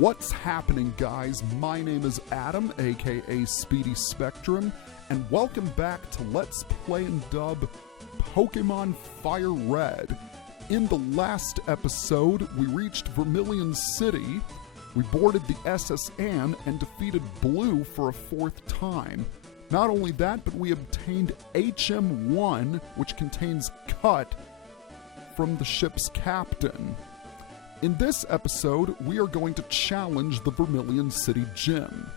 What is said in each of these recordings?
What's happening, guys? My name is Adam, aka Speedy Spectrum, and welcome back to Let's Play and Dub Pokemon Fire Red. In the last episode, we reached Vermilion City, we boarded the SS Anne, and defeated Blue for a fourth time. Not only that, but we obtained HM1, which contains Cut, from the ship's captain. In this episode, we are going to challenge the Vermilion City Gym.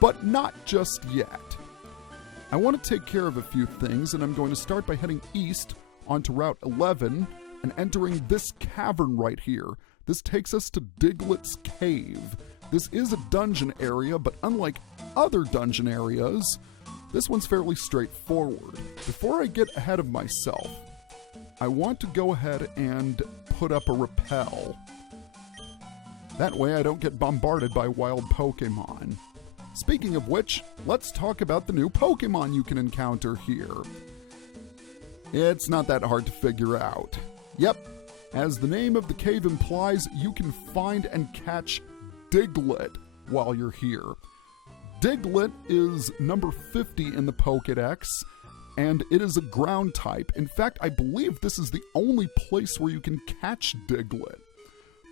But not just yet. I want to take care of a few things, and I'm going to start by heading east onto Route 11 and entering this cavern right here. This takes us to Diglett's Cave. This is a dungeon area, but unlike other dungeon areas, this one's fairly straightforward. Before I get ahead of myself, I want to go ahead and put up a repel. That way I don't get bombarded by wild Pokemon. Speaking of which, let's talk about the new Pokemon you can encounter here. It's not that hard to figure out. Yep, as the name of the cave implies, you can find and catch Diglett while you're here. Diglett is number 50 in the Pokédex, and it is a ground type. In fact, I believe this is the only place where you can catch Diglett.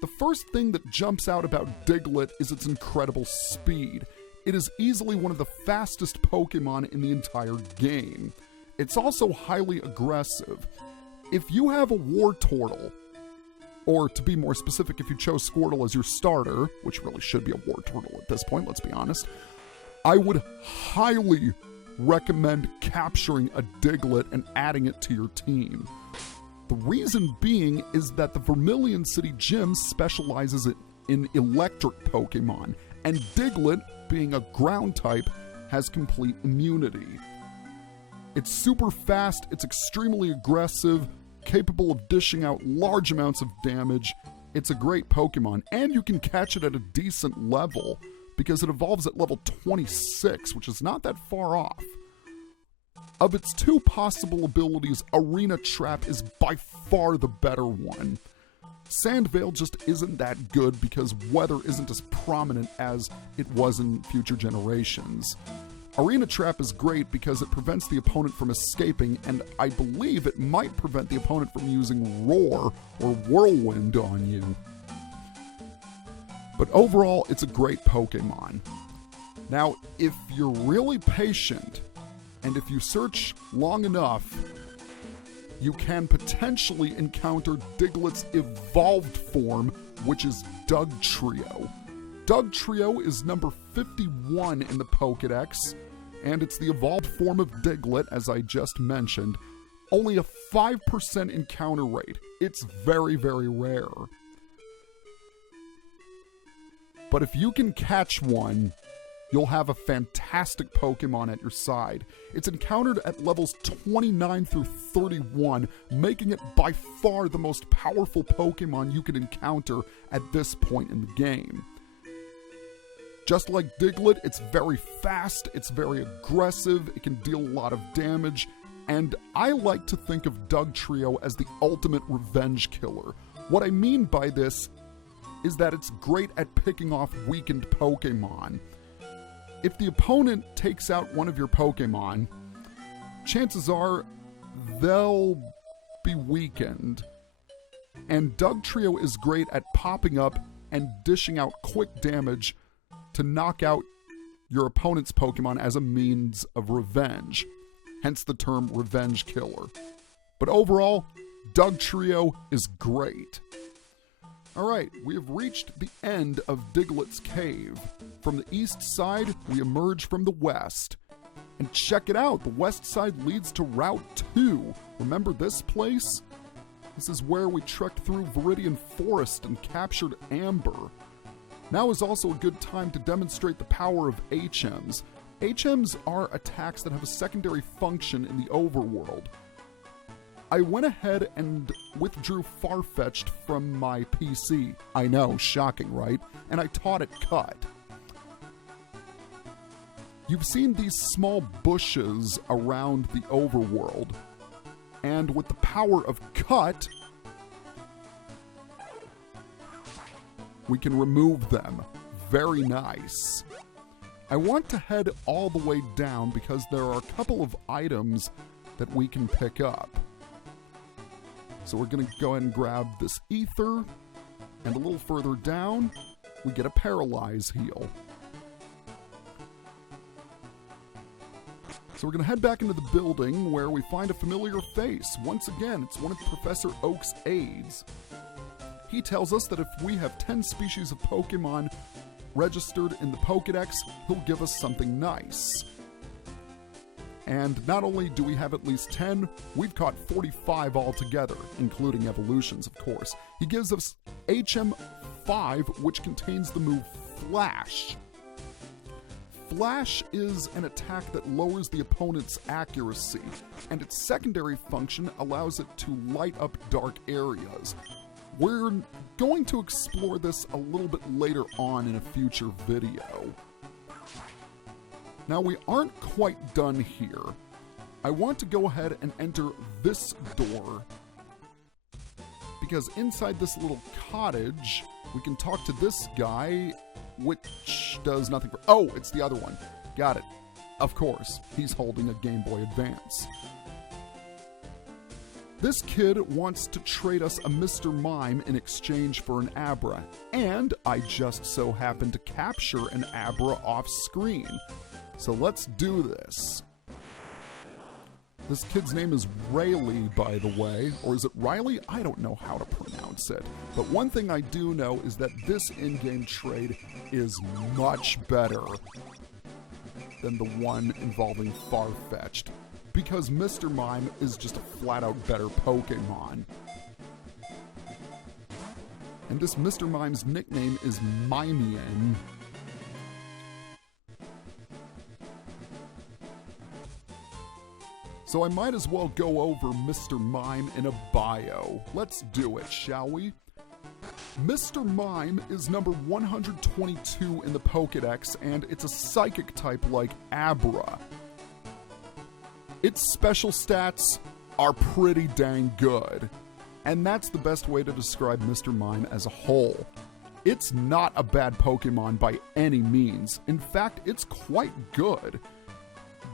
The first thing that jumps out about Diglett is its incredible speed. It is easily one of the fastest Pokemon in the entire game. It's also highly aggressive. If you have a Wartortle, or to be more specific, if you chose Squirtle as your starter, which really should be a Wartortle at this point, let's be honest, I would highly recommend capturing a Diglett and adding it to your team. The reason being is that the Vermilion City Gym specializes in electric Pokemon, and Diglett, being a ground type, has complete immunity. It's super fast, it's extremely aggressive, capable of dishing out large amounts of damage. It's a great Pokemon, and you can catch it at a decent level, because it evolves at level 26, which is not that far off. Of its two possible abilities, Arena Trap is by far the better one. Sandveil just isn't that good because weather isn't as prominent as it was in future generations. Arena Trap is great because it prevents the opponent from escaping, and I believe it might prevent the opponent from using Roar or Whirlwind on you. But overall, it's a great Pokemon. Now, if you're really patient, and if you search long enough, you can potentially encounter Diglett's evolved form, which is Dugtrio. Dugtrio is number 51 in the Pokédex, and it's the evolved form of Diglett, as I just mentioned. Only a 5% encounter rate. It's very, very rare. But if you can catch one, you'll have a fantastic Pokemon at your side. It's encountered at levels 29 through 31, making it by far the most powerful Pokemon you can encounter at this point in the game. Just like Diglett, it's very fast, it's very aggressive, it can deal a lot of damage, and I like to think of Dugtrio as the ultimate revenge killer. What I mean by this is that it's great at picking off weakened Pokemon. If the opponent takes out one of your Pokemon, chances are they'll be weakened. And Dugtrio is great at popping up and dishing out quick damage to knock out your opponent's Pokemon as a means of revenge. Hence the term revenge killer. But overall, Dugtrio is great. Alright, we have reached the end of Diglett's Cave. From the east side, we emerge from the west. And check it out, the west side leads to Route 2. Remember this place? This is where we trekked through Viridian Forest and captured Amber. Now is also a good time to demonstrate the power of HMs. HMs are attacks that have a secondary function in the overworld. I went ahead and withdrew Farfetch'd from my PC. I know, shocking, right? And I taught it Cut. You've seen these small bushes around the overworld, and with the power of Cut, We can remove them. Very nice. I want to head all the way down because there are a couple of items that we can pick up. So we're going to go ahead and grab this ether, and a little further down, we get a paralyze heal. So we're going to head back into the building where we find a familiar face. Once again, it's one of Professor Oak's aides. He tells us that if we have 10 species of Pokemon registered in the Pokédex, he'll give us something nice. And not only do we have at least 10, we've caught 45 altogether, including evolutions, of course. He gives us HM5, which contains the move Flash. Flash is an attack that lowers the opponent's accuracy, and its secondary function allows it to light up dark areas. We're going to explore this a little bit later on in a future video. Now, we aren't quite done here. I want to go ahead and enter this door, because inside this little cottage, we can talk to this guy, which does nothing for... Oh, it's the other one. Got it. Of course, he's holding a Game Boy Advance. This kid wants to trade us a Mr. Mime in exchange for an Abra, and I just so happen to capture an Abra off screen. So let's do this. This kid's name is Rayleigh, by the way, or is it Riley? I don't know how to pronounce it. But one thing I do know is that this in-game trade is much better than the one involving Farfetch'd, because Mr. Mime is just a flat-out better Pokemon. And this Mr. Mime's nickname is Mimian. So I might as well go over Mr. Mime in a bio. Let's do it, shall we? Mr. Mime is number 122 in the Pokédex, and it's a psychic type like Abra. Its special stats are pretty dang good, and that's the best way to describe Mr. Mime as a whole. It's not a bad Pokemon by any means. In fact, it's quite good.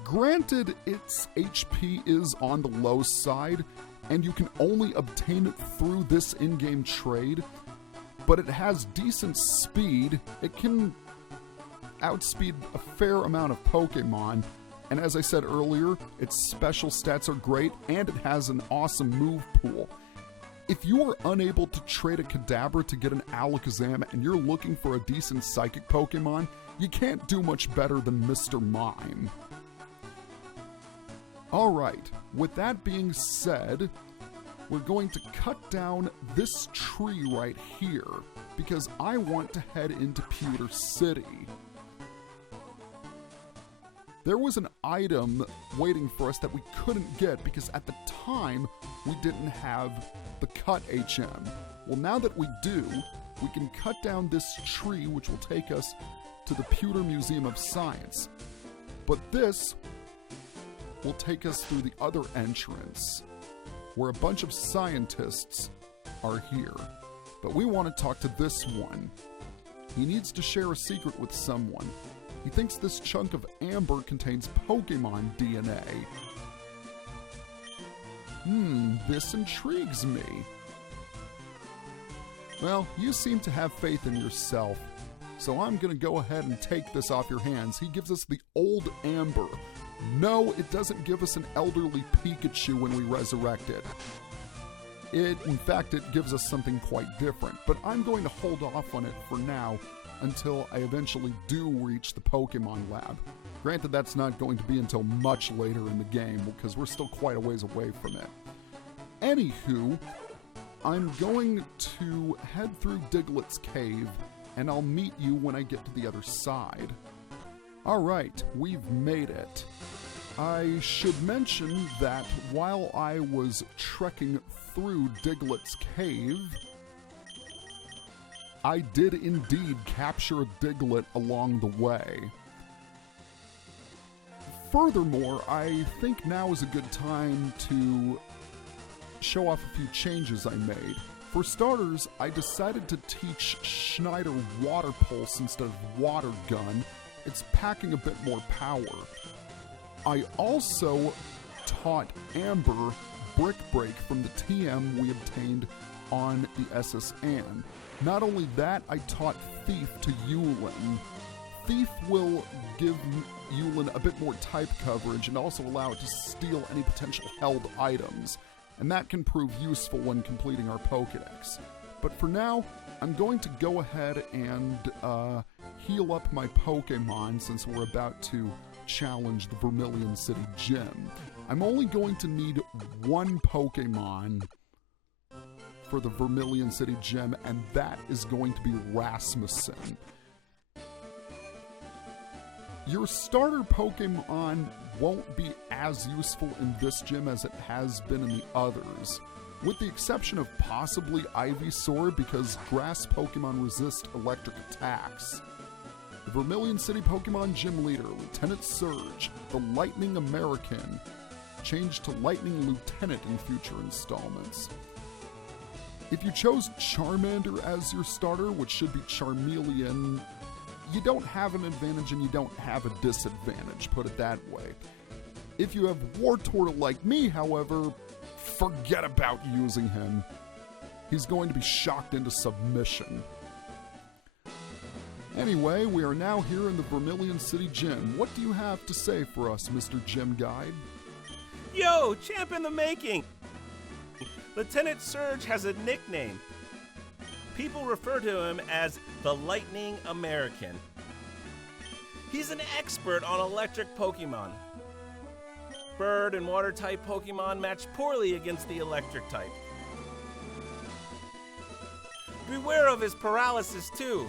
Granted, its HP is on the low side, and you can only obtain it through this in-game trade, but it has decent speed. It can outspeed a fair amount of Pokemon, and as I said earlier, its special stats are great, and it has an awesome move pool. If you are unable to trade a Kadabra to get an Alakazam and you're looking for a decent Psychic Pokemon, you can't do much better than Mr. Mime. Alright, with that being said, we're going to cut down this tree right here, because I want to head into Pewter City. There was an item waiting for us that we couldn't get because at the time we didn't have the cut HM. Well, now that we do, we can cut down this tree, which will take us to the Pewter Museum of Science. But this will take us through the other entrance, where a bunch of scientists are here. But we want to talk to this one. He needs to share a secret with someone. He thinks this chunk of amber contains Pokemon DNA. This intrigues me. Well, you seem to have faith in yourself, so I'm gonna go ahead and take this off your hands. He gives us the old amber. No, it doesn't give us an elderly Pikachu when we resurrect it. In fact, it gives us something quite different, but I'm going to hold off on it for now until I eventually do reach the Pokemon Lab. Granted, that's not going to be until much later in the game, because we're still quite a ways away from it. Anywho, I'm going to head through Diglett's cave, and I'll meet you when I get to the other side. Alright, we've made it. I should mention that while I was trekking through Diglett's cave, I did indeed capture a Diglett along the way. Furthermore, I think now is a good time to show off a few changes I made. For starters, I decided to teach Schneider Water Pulse instead of Water Gun. It's packing a bit more power. I also taught Amber Brick Break from the TM we obtained on the SS Anne. Not only that, I taught Thief to Yulin. Thief will give Yulin a bit more type coverage and also allow it to steal any potential held items, and that can prove useful when completing our Pokédex. But for now, I'm going to go ahead and heal up my Pokémon since we're about to challenge the Vermilion City Gym. I'm only going to need one Pokémon for the Vermilion City Gym, and that is going to be Rasmussen. Your starter Pokemon won't be as useful in this gym as it has been in the others, with the exception of possibly Ivysaur because grass Pokemon resist electric attacks. The Vermilion City Pokemon Gym Leader, Lieutenant Serge, the Lightning American, changed to Lightning Lieutenant in future installments. If you chose Charmander as your starter, which should be Charmeleon, you don't have an advantage and you don't have a disadvantage, put it that way. If you have Wartortle like me, however, forget about using him. He's going to be shocked into submission. Anyway, we are now here in the Vermilion City Gym. What do you have to say for us, Mr. Gym Guide? Yo, champ in the making! Lieutenant Serge has a nickname. People refer to him as the Lightning American. He's an expert on electric Pokemon. Bird and water-type Pokemon match poorly against the electric type. Beware of his paralysis too.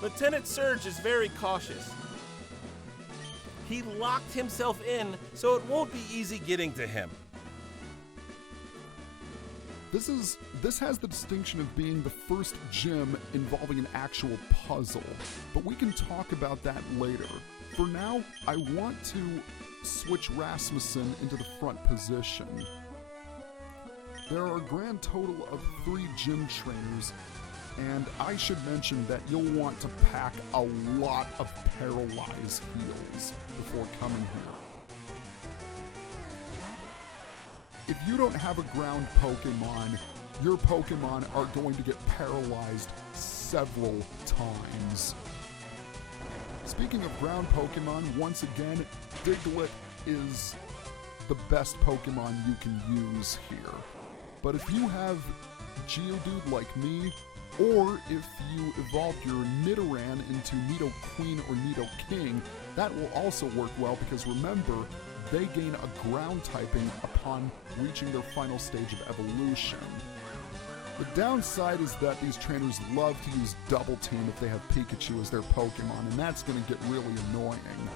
Lieutenant Serge is very cautious. He locked himself in, so it won't be easy getting to him. This has the distinction of being the first gym involving an actual puzzle, but we can talk about that later. For now, I want to switch Rasmussen into the front position. There are a grand total of 3 gym trainers, and I should mention that you'll want to pack a lot of Paralyze heals before coming here. If you don't have a ground Pokemon, your Pokemon are going to get paralyzed several times. Speaking of ground Pokemon, once again, Diglett is the best Pokemon you can use here. But if you have Geodude like me, or if you evolve your Nidoran into Nidoqueen or Nidoking, that will also work well because remember, they gain a ground typing upon reaching their final stage of evolution. The downside is that these trainers love to use Double Team if they have Pikachu as their Pokemon, and that's going to get really annoying.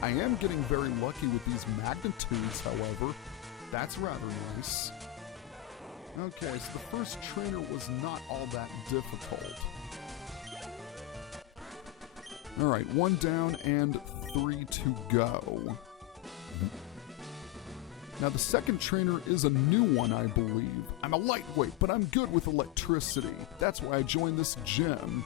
I am getting very lucky with these magnitudes, however. That's rather nice. Okay, so the first trainer was not all that difficult. Alright, 1 down and 3 to go. Now the second trainer is a new one, I believe. I'm a lightweight, but I'm good with electricity. That's why I joined this gym.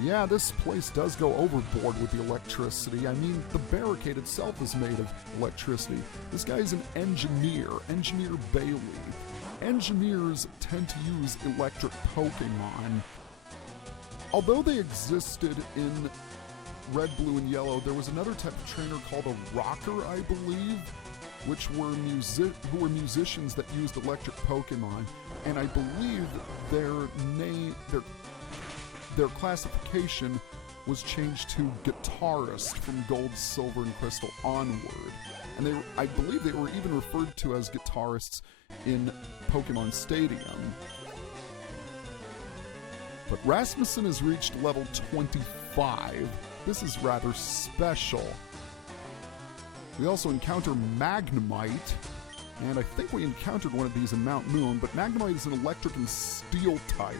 Yeah, this place does go overboard with the electricity. I mean, the barricade itself is made of electricity. This guy's an engineer, Engineer Bailey. Engineers tend to use electric Pokemon. Although they existed in Red, Blue, and Yellow, there was another type of trainer called a Rocker, I believe, which were who were musicians that used electric Pokemon, and I believe their classification was changed to guitarist from Gold, Silver, and Crystal onward. And I believe they were even referred to as guitarists in Pokemon Stadium. But Rasmussen has reached level 25. This is rather special. We also encounter Magnemite, and I think we encountered one of these in Mount Moon, but Magnemite is an electric and steel type,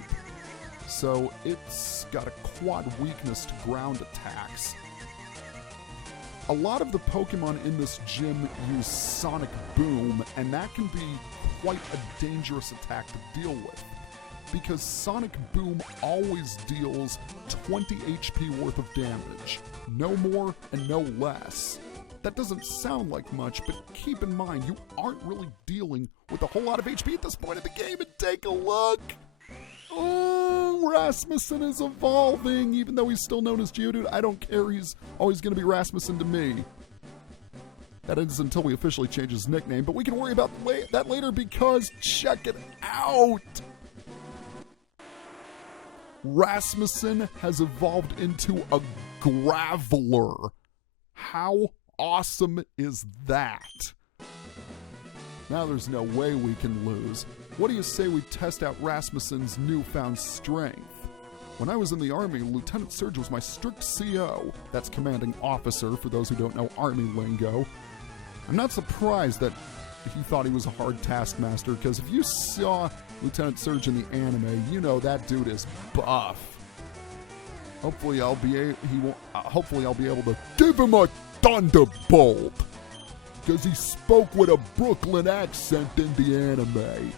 so it's got a quad weakness to ground attacks. A lot of the Pokemon in this gym use Sonicboom, and that can be quite a dangerous attack to deal with, because Sonicboom always deals 20 HP worth of damage. No more and no less. That doesn't sound like much, but keep in mind, you aren't really dealing with a whole lot of HP at this point in the game, and take a look! Oh, Rasmussen is evolving, even though he's still known as Geodude. I don't care, he's always going to be Rasmussen to me. That is until we officially change his nickname, but we can worry about that later because check it out! Rasmussen has evolved into a Graveler. How awesome is that? Now there's no way we can lose. What do you say we test out Rasmussen's newfound strength? When I was in the Army, Lieutenant Serge was my strict CO. That's commanding officer, for those who don't know Army lingo. I'm not surprised that he thought he was a hard taskmaster, because if you saw Lieutenant Serge in the anime, you know that dude is buff. Hopefully I'll be able to give him a thunderbolt, because he spoke with a Brooklyn accent in the anime.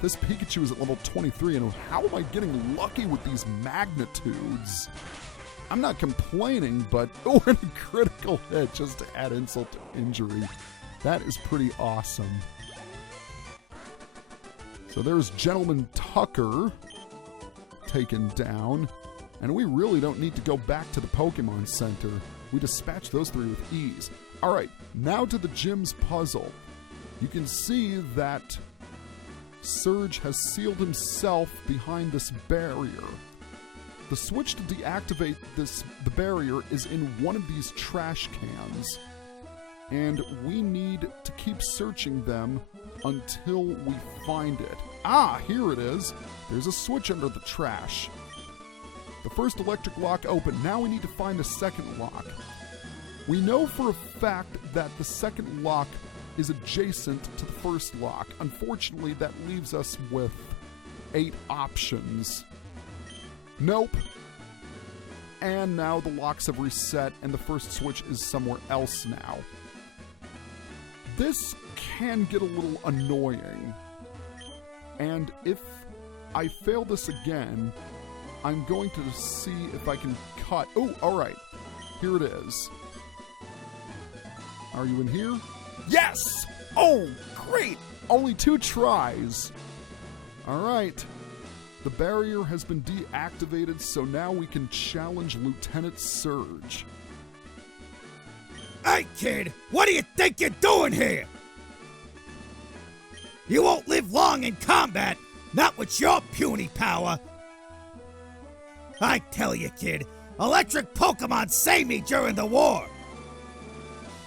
This Pikachu is at level 23, and how am I getting lucky with these magnitudes? I'm not complaining, but and a critical hit just to add insult to injury. That is pretty awesome. So there's Gentleman Tucker taken down, and we really don't need to go back to the Pokemon Center. We dispatch those three with ease. All right, now to the gym's puzzle. You can see that Serge has sealed himself behind this barrier. The switch to deactivate the barrier is in one of these trash cans, and we need to keep searching them until we find it. Ah, here it is. There's a switch under the trash. The first electric lock opened. Now we need to find the second lock. We know for a fact that the second lock is adjacent to the first lock. Unfortunately, that leaves us with 8 options. Nope. And now the locks have reset, and the first switch is somewhere else now. This can get a little annoying. And if I fail this again, I'm going to see if I can cut... Oh, alright. Here it is. Are you in here? Yes! Oh, great! Only 2 tries. Alright. The barrier has been deactivated, so now we can challenge Lieutenant Serge. Hey, kid! What do you think you're doing here? You won't live long in combat, not with your puny power. I tell you, kid, electric Pokémon saved me during the war.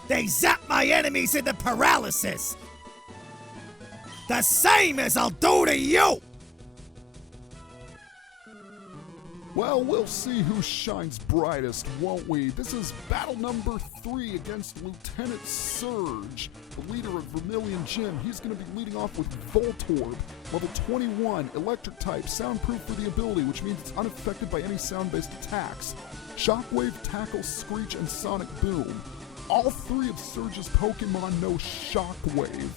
They zap my enemies into paralysis. The same as I'll do to you! Well, we'll see who shines brightest, won't we? This is battle number 3 against Lieutenant Serge, the leader of Vermilion Gym. He's going to be leading off with Voltorb, level 21, electric type, soundproof for the ability, which means it's unaffected by any sound-based attacks. Shockwave, Tackle, Screech, and Sonicboom. All 3 of Serge's Pokemon know Shockwave,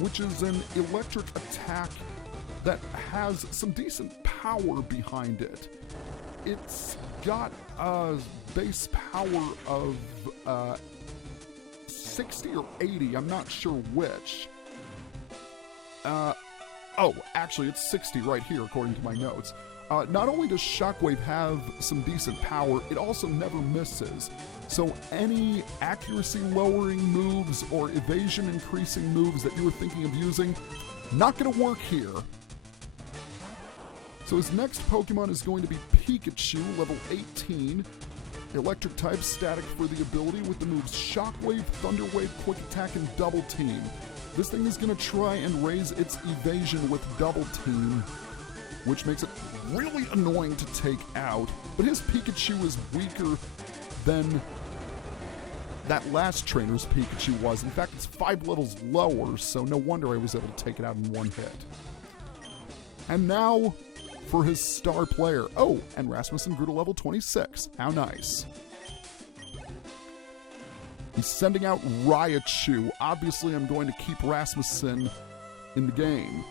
which is an electric attack that has some decent power behind it. It's got a base power of 60 or 80, I'm not sure which. Oh, actually it's 60 right here according to my notes. Not only does Shockwave have some decent power, it also never misses. So any accuracy lowering moves or evasion increasing moves that you were thinking of using, not gonna work here. So his next Pokemon is going to be Pikachu, level 18. Electric type, static for the ability with the moves Shockwave, Thunder Wave, Quick Attack, and Double Team. This thing is going to try and raise its evasion with Double Team, which makes it really annoying to take out. But his Pikachu is weaker than that last trainer's Pikachu was. In fact, it's 5 levels lower, so no wonder I was able to take it out in one hit. And now for his star player. Oh, and Rasmussen grew to level 26. How nice. He's sending out Raichu. Obviously, I'm going to keep Rasmussen in the game.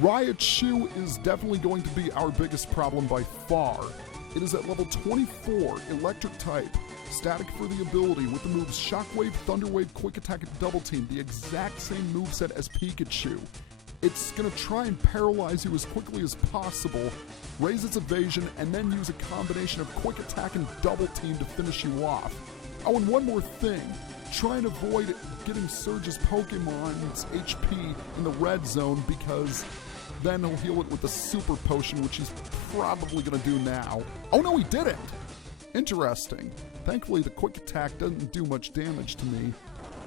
Raichu is definitely going to be our biggest problem by far. It is at level 24, Electric type, static for the ability with the moves Shockwave, Thunder Wave, Quick Attack, and Double Team, the exact same moveset as Pikachu. It's going to try and paralyze you as quickly as possible, raise its evasion, and then use a combination of Quick Attack and Double Team to finish you off. Oh, and one more thing. Try and avoid getting Serge's Pokemon's HP in the red zone, because then he'll heal it with the Super Potion, which he's probably going to do now. Oh no, he didn't! Interesting. Thankfully, the Quick Attack doesn't do much damage to me,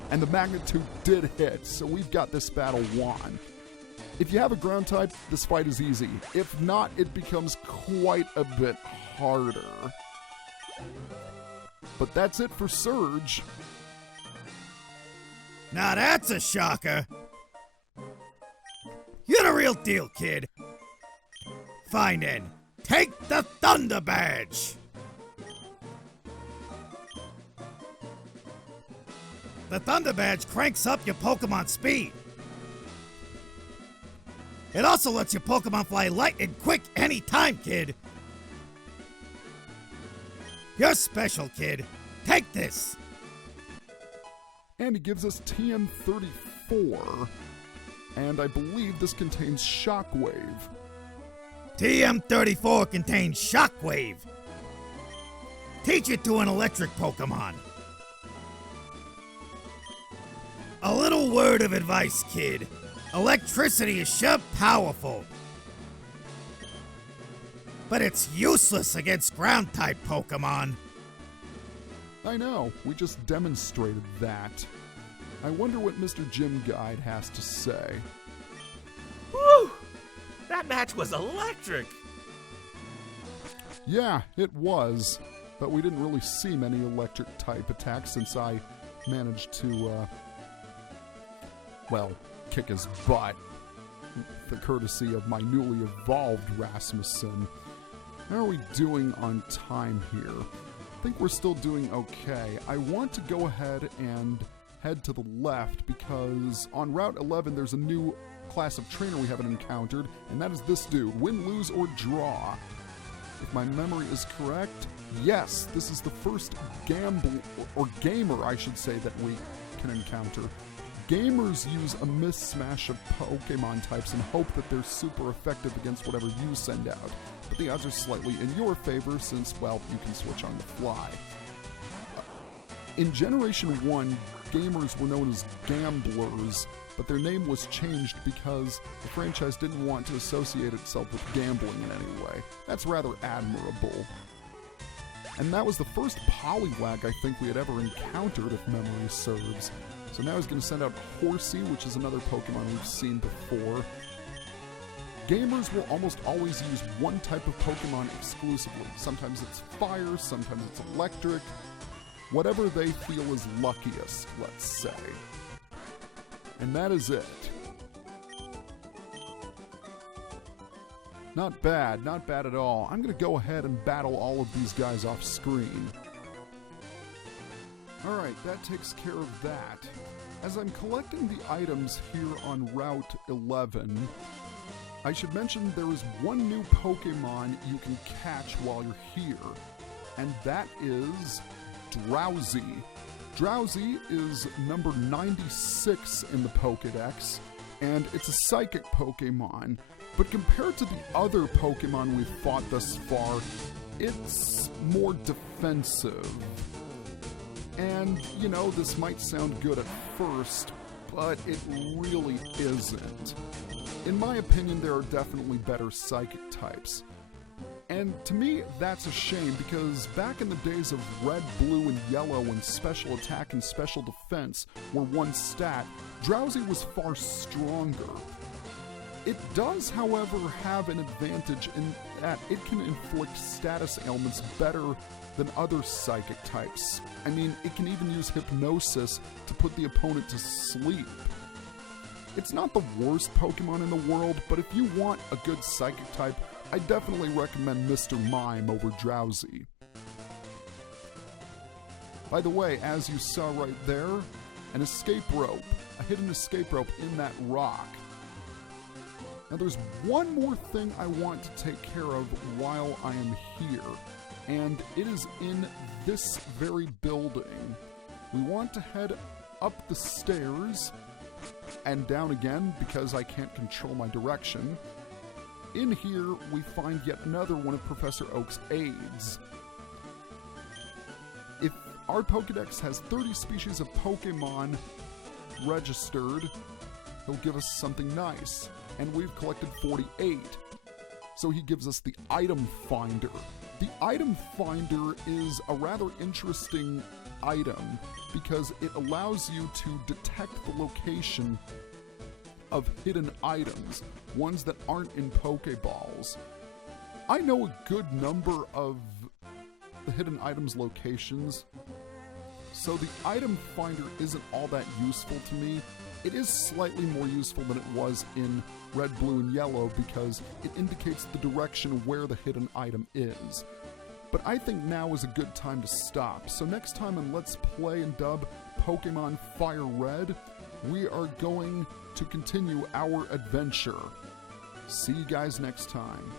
and the Magnitude did hit, so we've got this battle won. If you have a ground type, this fight is easy. If not, it becomes quite a bit harder. But that's it for Serge. Now that's a shocker. You're the real deal, kid. Fine then. Take the Thunder Badge. The Thunder Badge cranks up your Pokemon speed. It also lets your Pokemon fly light and quick anytime, kid. You're special, kid. Take this. And he gives us TM34. And I believe this contains Shockwave. TM34 contains Shockwave. Teach it to an electric Pokemon. A little word of advice, kid. Electricity is sure powerful. But it's useless against Ground-type Pokémon. I know, we just demonstrated that. I wonder what Mr. Gym Guide has to say. Woo! That match was electric! Yeah, it was. But we didn't really see many electric type attacks since I managed to, kick his butt. The courtesy of my newly evolved Rasmussen. How are we doing on time here? I think we're still doing okay. I want to go ahead and head to the left because on Route 11 there's a new class of trainer we haven't encountered, and that is this dude, win, lose, or draw. If my memory is correct, yes, this is the first gamer, I should say, that we can encounter. Gamers use a mismatch of Pokemon types and hope that they're super effective against whatever you send out. But the odds are slightly in your favor since, you can switch on the fly. In Generation 1, gamers were known as gamblers, but their name was changed because the franchise didn't want to associate itself with gambling in any way. That's rather admirable. And that was the first Poliwag I think we had ever encountered, if memory serves. So now he's going to send out Horsey, which is another Pokemon we've seen before. Gamers will almost always use one type of Pokemon exclusively. Sometimes it's fire, sometimes it's electric. Whatever they feel is luckiest, let's say. And that is it. Not bad at all. I'm going to go ahead and battle all of these guys off screen. Alright, that takes care of that. As I'm collecting the items here on Route 11, I should mention there is one new Pokemon you can catch while you're here, and that is Drowsy. Drowsy is number 96 in the Pokédex, and it's a psychic Pokemon, but compared to the other Pokemon we've fought thus far, it's more defensive. And, this might sound good at first, but it really isn't. In my opinion, there are definitely better psychic types. And to me, that's a shame, because back in the days of red, blue, and yellow when special attack and special defense were one stat, Drowsy was far stronger. It does, however, have an advantage in that it can inflict status ailments better than other psychic types. I mean, it can even use hypnosis to put the opponent to sleep. It's not the worst Pokemon in the world, but if you want a good psychic type, I definitely recommend Mr. Mime over Drowsy. By the way, as you saw right there, an escape rope, a hidden escape rope in that rock. Now there's one more thing I want to take care of while I am here, and it is in this very building. We want to head up the stairs and down again because I can't control my direction. In here, we find yet another one of Professor Oak's aids. If our Pokedex has 30 species of Pokemon registered, he'll give us something nice. And we've collected 48. So he gives us the Item Finder. The Item Finder is a rather interesting item because it allows you to detect the location of hidden items, ones that aren't in Pokeballs. I know a good number of the hidden items locations, so the Item Finder isn't all that useful to me. It is slightly more useful than it was in Red, Blue, and Yellow because it indicates the direction where the hidden item is. But I think now is a good time to stop. So next time on Let's Play and Dub Pokemon Fire Red, we are going to continue our adventure. See you guys next time.